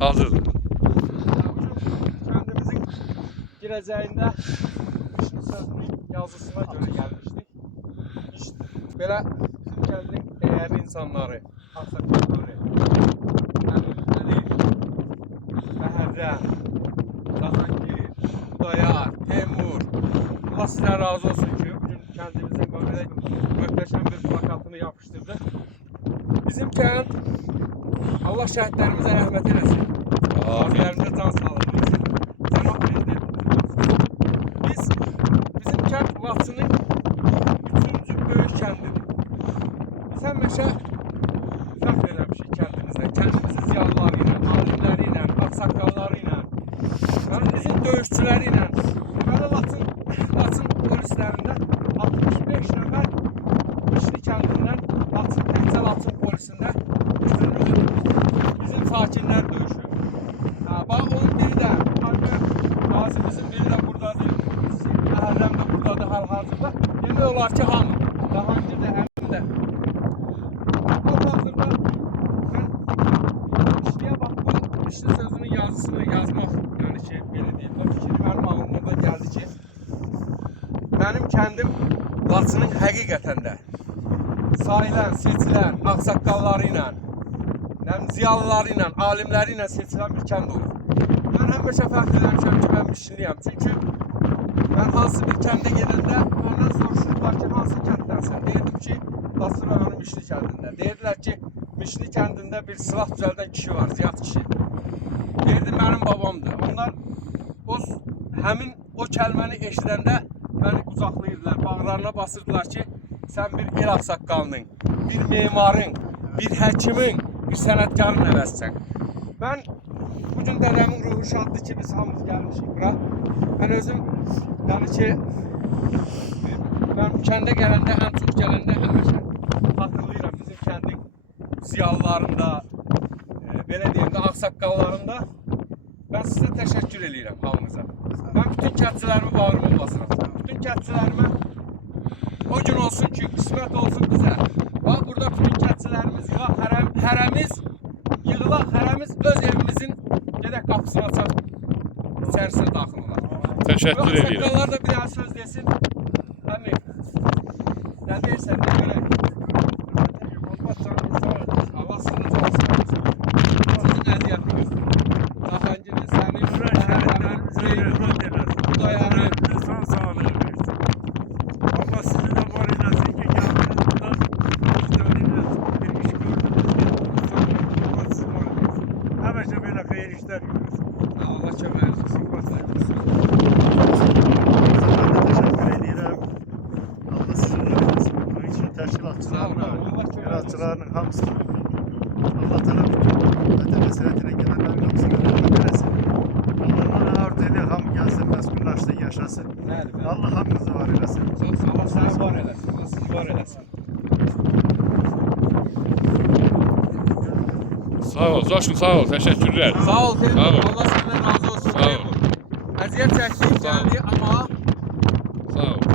Hazırdır. Kendimizin gireceğinde işin sözünün yazısına göre gelmiştik. İşte böyle bizim kendinin değerli insanları, aksakları, Ali, Behərrəm, Cahangir, Xudayar, Teymur. Allah sizden razı olsun ki bugün kendimizin böyle möhteşem bir plakatını yapıştırdık. Bizim kent Allah şəhidlərimizə rəhmət eləsin. Abilərimizə can sağlığı versin. Cənab Prezidentimiz bizim kənd Laçının 3-cü böyük kəndidir. Biz həmişə fəxr eləmişik kəndimizlə. Kəndimizin ziyalıları ilə, alimləri ilə, ağsaqqalları ilə, bizim döyüşçüləri ilə. Deməli Laçın polislərində 65 nəfər İşli kəndindən təkcə Laçın polisində bizim sakinler döyüşüyor. Bak onun biri de, gazimizin biri de buradadır. Behərrəm de buradadır hal-hazırda. Demək olar ki hamı, Cahangir de, Əmin de. Hal-hazırda ben işliyə bax bu işli sözünün yazısını yazmaq, yani ki belə deyil. O fikri mənim ağlıma da geldi ki, benim kendim Laçının həqiqətən də sayılan, seçilən, ağsaqqalları ilə, ziyalıları ilə, alimləri ilə seçilən bir kənd olur. Mən həmişə fəxr eləmişəm ki, mən Mişliyəm. Çünki mən hansı bir kəndə gedəndə məndən soruşurdular ki, hansı kənddənsən? Deyirdim ki, Laçın rayonu Mişli kəndində. Deyirdilər ki, Mişli kəndində bir silah düzəldən kişi var, Ziyad kişi. Deyirdim, mənim babamdır. Onlar həmin o kəlməni eşidəndə məni qucaqlayırdılar, bağlarına basırdılar ki, sən bir el ağsaqqalının, bir memarın, bir həkimin, bir sənətkarın nəvəsisən. Mən bugün dədəmin ruhu şaddır ki, biz hamımız gəlmişik bura. Mən özüm, yəni ki, mən kəndə gələndə, ən çox gələndə həmişə hatırlayıram bizim kəndin ziyalılarında, belə deyim də, ağsaqqallarında. Mən sizə təşəkkür edirəm hamınıza. Mən bütün kəndçilərimi bağrıma basıram. Bütün kəndçilərimə o gün olsun ki, qismət olsun bizə. Bax, burada bütün kəndçilərimiz yığaq, hərəmiz yığılaq, hərəmiz öz evimizin gedək qapısını açaq, içərisinə daxil olaq. Təşəkkür edirəm. Ağsaqqallar da bir dənə söz desin. Əmi, nə deyirsən, nə görək? Allah sizin olsun. Sizin əziyyətiniz. Cahangir'in, sənin, Xudayarın, Sağ sağlığı versin. Allah sizi de var eylesin ki kendinizden vicdanıyla bir iş gördünüz. Allah sizi var eylesin. Həmişə belə xeyir işler görürsün. Allah köməyiniz olsun. Ben de teşekkür ederim. Allah sizi var eylesin. Bunun için teşkilatçılarına, yaratıcılarının hamısına. Allah Teala bütün ümmete meselesine gelenlerin hamısına rahmet eylesin. Allah'ın arzu ediyor ham gelsin, meskunlaşsın, yaşasın. Allah hakkınızı var eylesin. Allah səni var eləsin. Allah sizi var eləsin. Sağ ol, Coşkun, sağ ol. Təşəkkürlər. Sağ ol Teymur. Sağ ol. Allah səndən razı olsun Sağ ol. Teymur. Əziyyət çəkdik, gəldi amma Sağ ol.